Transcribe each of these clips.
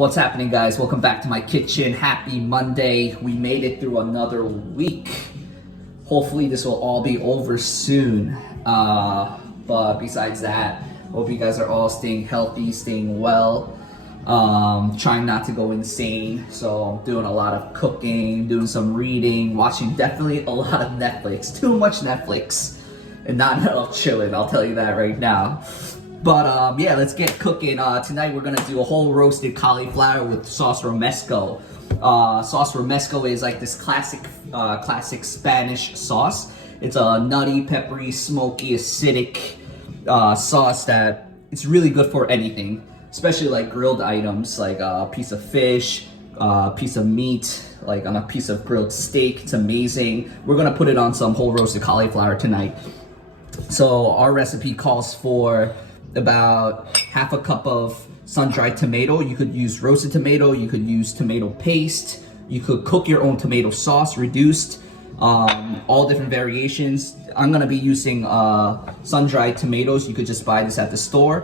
What's happening, guys? Welcome back to my kitchen. Happy Monday. We made it through another week. Hopefully this will all be over soon. But besides that, hope you guys are all staying healthy, staying well, trying not to go insane. So I'm doing a lot of cooking, doing some reading, watching definitely a lot of Netflix. Too much Netflix and not enough chilling, I'll tell you that right now. But yeah, let's get cooking. Tonight we're gonna do a whole roasted cauliflower with sauce Romesco. Sauce Romesco is like this classic Spanish sauce. It's a nutty, peppery, smoky, acidic sauce that it's really good for anything, especially like grilled items, like a piece of fish, a piece of meat, like on a piece of grilled steak. It's amazing. We're gonna put it on some whole roasted cauliflower tonight. So our recipe calls for about half a cup of sun-dried tomato. You could use roasted tomato, you could use tomato paste, you could cook your own tomato sauce, reduced, all different variations. I'm gonna be using sun-dried tomatoes. You could just buy this at the store.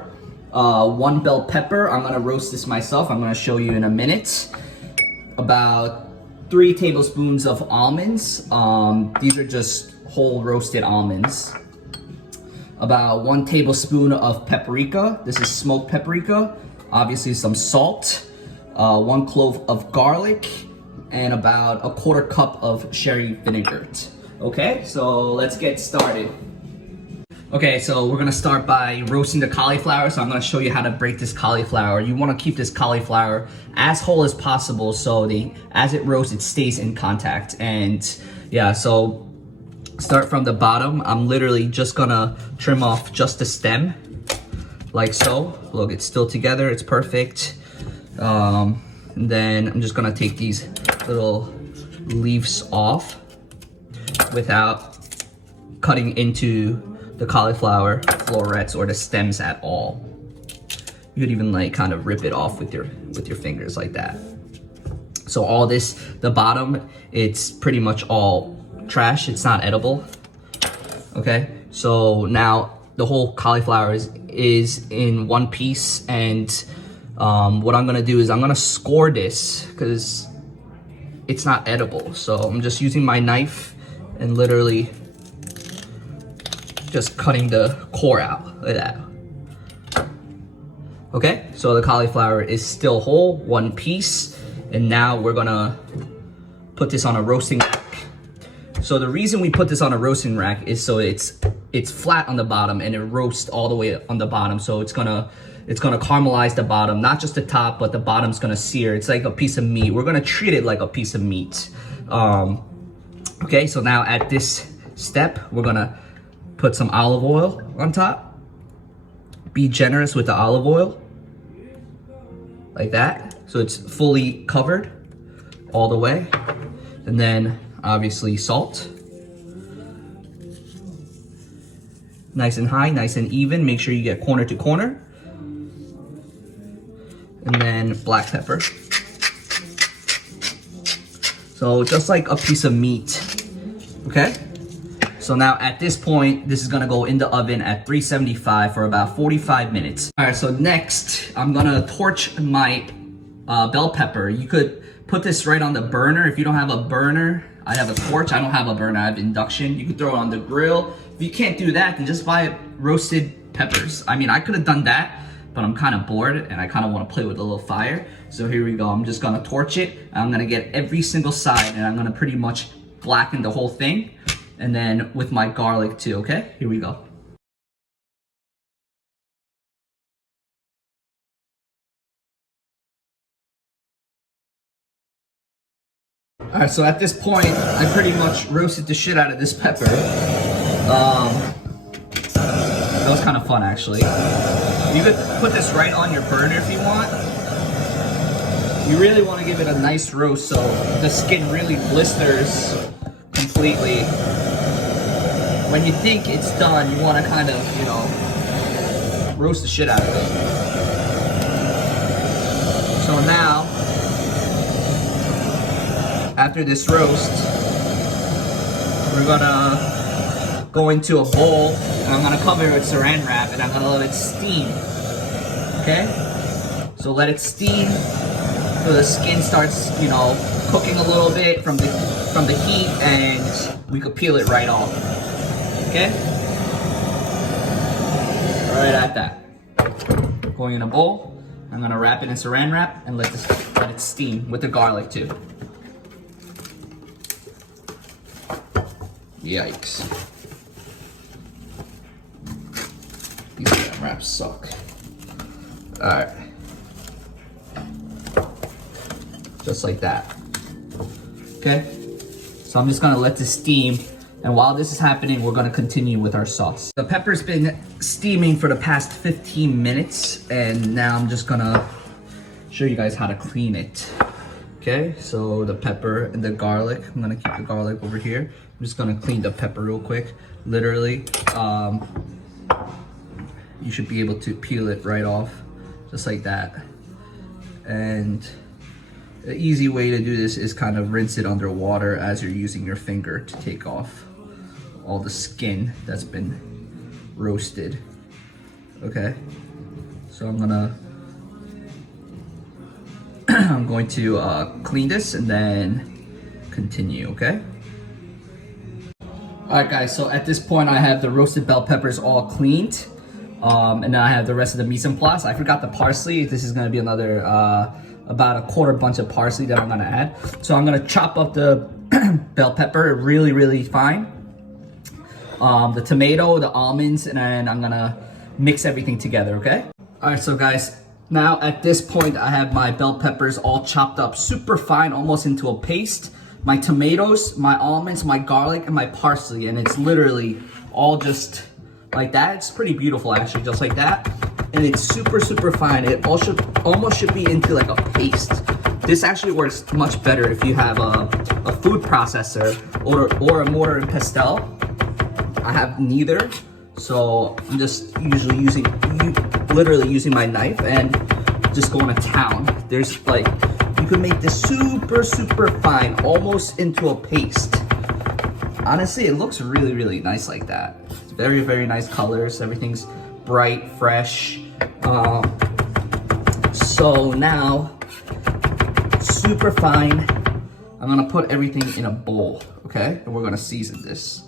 One bell pepper, I'm gonna roast this myself. I'm gonna show you in a minute. About 3 tablespoons of almonds. These are just whole roasted almonds. About 1 tablespoon of paprika. This is smoked paprika. Obviously some salt. 1 clove of garlic, and about a 1/4 cup of sherry vinegar. Okay, so let's get started. Okay, so we're gonna start by roasting the cauliflower. So I'm gonna show you how to break this cauliflower. You wanna keep this cauliflower as whole as possible so as it roasts, it stays in contact. And yeah, so start from the bottom. I'm literally just gonna trim off just the stem, like so. Look, it's still together, it's perfect. And then I'm just gonna take these little leaves off without cutting into the cauliflower florets or the stems at all. You could even like kind of rip it off with your fingers like that. So all this, the bottom, it's pretty much all trash. It's not edible. Okay, so now the whole cauliflower is in one piece, and what I'm gonna do is I'm gonna score this because it's not edible. So I'm just using my knife and literally just cutting the core out like that. Okay, so the cauliflower is still whole, one piece, and now we're gonna put this on a roasting rack. So the reason we put this on a roasting rack is so it's flat on the bottom and it roasts all the way on the bottom. So it's gonna caramelize the bottom, not just the top, but the bottom's gonna sear. It's like a piece of meat. We're gonna treat it like a piece of meat. Okay, so now at this step, we're gonna put some olive oil on top. Be generous with the olive oil, like that. So it's fully covered all the way. And then obviously salt. Nice and high, nice and even. Make sure you get corner to corner. And then black pepper. So just like a piece of meat, okay? So now at this point, this is gonna go in the oven at 375 for about 45 minutes. All right, so next, I'm gonna torch my bell pepper. You could put this right on the burner. If you don't have a burner, I have a torch. I don't have a burner, I have induction. You could throw it on the grill. If you can't do that, then just buy roasted peppers. I mean, I could have done that, but I'm kind of bored and I kind of want to play with a little fire. So here we go. I'm just gonna torch it. I'm gonna get every single side and I'm gonna pretty much blacken the whole thing. And then with my garlic too, okay? Here we go. All right, so at this point, I pretty much roasted the shit out of this pepper. That was kind of fun, actually. You could put this right on your burner if you want. You really want to give it a nice roast so the skin really blisters completely. When you think it's done, you want to kind of, you know, roast the shit out of it. So now, after this roast, we're gonna go into a bowl and I'm gonna cover it with saran wrap and I'm gonna let it steam. Okay? So let it steam so the skin starts, you know, cooking a little bit from the heat, and we could peel it right off. Okay? Right at that. Going in a bowl. I'm gonna wrap it in saran wrap and let it steam with the garlic too. Yikes. These saran wraps suck. Alright. Just like that. Okay? So I'm just gonna let this steam, and while this is happening, we're gonna continue with our sauce. The pepper's been steaming for the past 15 minutes, and now I'm just gonna show you guys how to clean it. Okay, so the pepper and the garlic, I'm gonna keep the garlic over here. I'm just gonna clean the pepper real quick. Literally, you should be able to peel it right off, just like that. And the easy way to do this is kind of rinse it under water as you're using your finger to take off all the skin that's been roasted. Okay, so I'm going to clean this and then continue. Okay. All right, guys. So at this point, I have the roasted bell peppers all cleaned, and now I have the rest of the mise en place. I forgot the parsley. This is going to be another about a quarter bunch of parsley that I'm going to add. So I'm going to chop up the bell pepper really, really fine. The tomato, the almonds, and then I'm going to mix everything together. Okay. All right, so guys. Now at this point, I have my bell peppers all chopped up super fine, almost into a paste. My tomatoes, my almonds, my garlic, and my parsley, and it's literally all just like that. It's pretty beautiful actually, just like that. And it's super, super fine. It almost should be into like a paste. This actually works much better if you have a food processor or a mortar and pestle. I have neither, so I'm just usually literally using my knife and just going to town. There's like, you can make this super, super fine, almost into a paste. Honestly, it looks really, really nice like that. It's very, very nice colors. Everything's bright, fresh. So now, super fine. I'm gonna put everything in a bowl, okay? And we're gonna season this.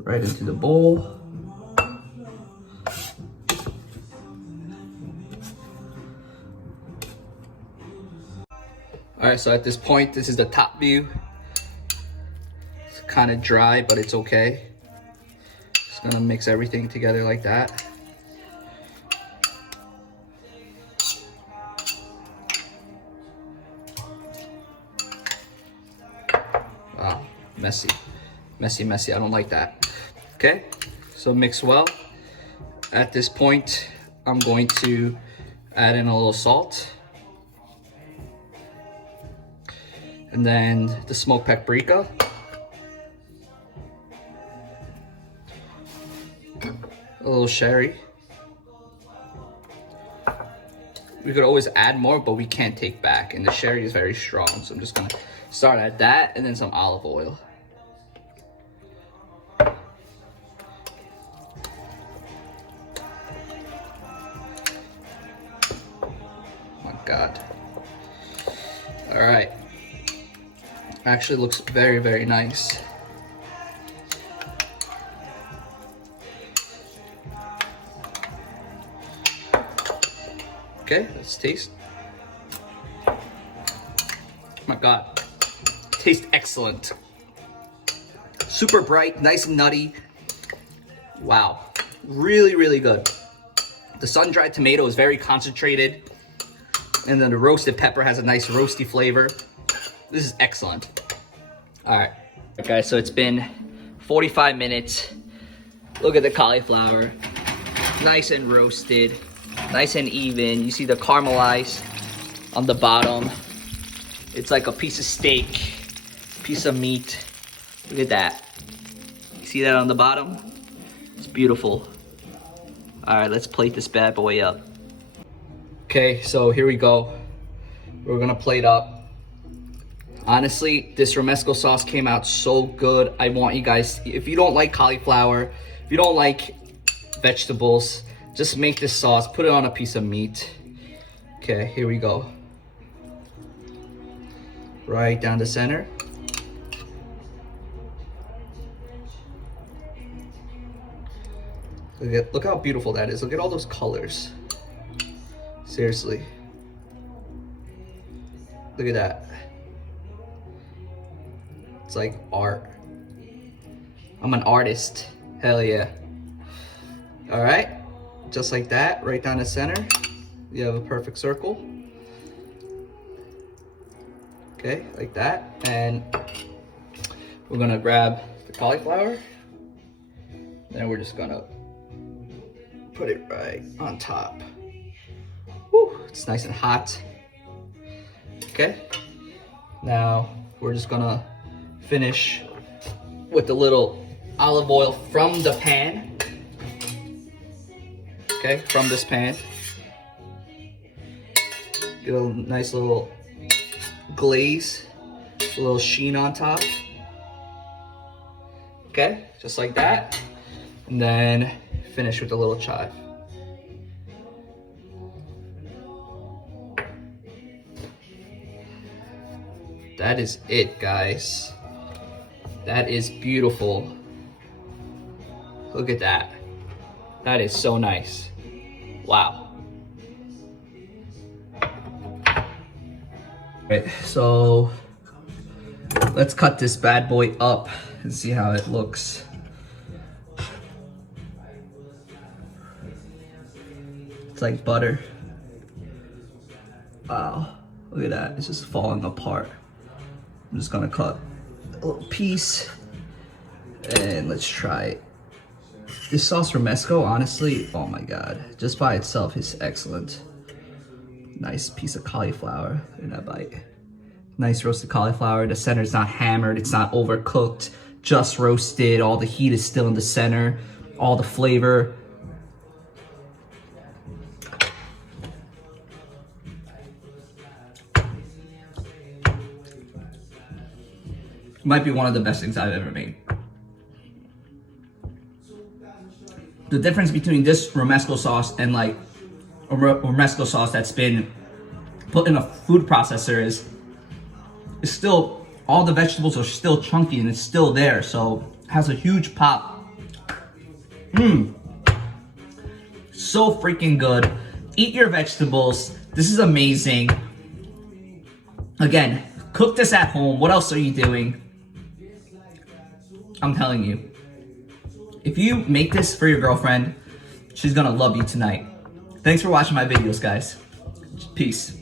Right into the bowl. All right, so at this point, this is the top view. It's kind of dry, but it's okay. Just gonna mix everything together like that. Wow, messy. Messy, messy, I don't like that. Okay, so mix well. At this point, I'm going to add in a little salt. And then the smoked paprika. A little sherry. We could always add more, but we can't take back. And the sherry is very strong, so I'm just gonna start at that, and then some olive oil. God. All right. Actually looks very, very nice. Okay, let's taste. My God, tastes excellent. Super bright, nice and nutty. Wow, really, really good. The sun-dried tomato is very concentrated. And then the roasted pepper has a nice roasty flavor. This is excellent. All right. Okay, guys, so it's been 45 minutes. Look at the cauliflower. Nice and roasted. Nice and even. You see the caramelized on the bottom. It's like a piece of steak, piece of meat. Look at that. You see that on the bottom? It's beautiful. All right, let's plate this bad boy up. Okay, so here we go. We're gonna plate up. Honestly, this Romesco sauce came out so good. I want you guys, if you don't like cauliflower, if you don't like vegetables, just make this sauce, put it on a piece of meat. Okay, here we go. Right down the center. Look how beautiful that is. Look at all those colors. Seriously. Look at that. It's like art. I'm an artist. Hell yeah. All right. Just like that, right down the center. You have a perfect circle. Okay, like that. And we're gonna grab the cauliflower. Then we're just gonna put it right on top. Woo, it's nice and hot. Okay. Now we're just gonna finish with a little olive oil from the pan. Okay, from this pan. Get a nice little glaze, a little sheen on top. Okay, just like that. And then finish with a little chive. That is it, guys. That is beautiful. Look at that. That is so nice. Wow. Right, so let's cut this bad boy up and see how it looks. It's like butter. Wow, look at that, it's just falling apart. I'm just gonna cut a little piece and let's try it. This sauce Romesco, honestly, oh my God, just by itself is excellent. Nice piece of cauliflower in that bite. Nice roasted cauliflower. The center is not hammered, it's not overcooked, just roasted. All the heat is still in the center, all the flavor. Might be one of the best things I've ever made. The difference between this Romesco sauce and like a Romesco sauce that's been put in a food processor is still, all the vegetables are still chunky and it's still there, so it has a huge pop. So freaking good. Eat your vegetables. This is amazing. Again, cook this at home. What else are you doing? I'm telling you, if you make this for your girlfriend, she's gonna love you tonight. Thanks for watching my videos, guys. Peace.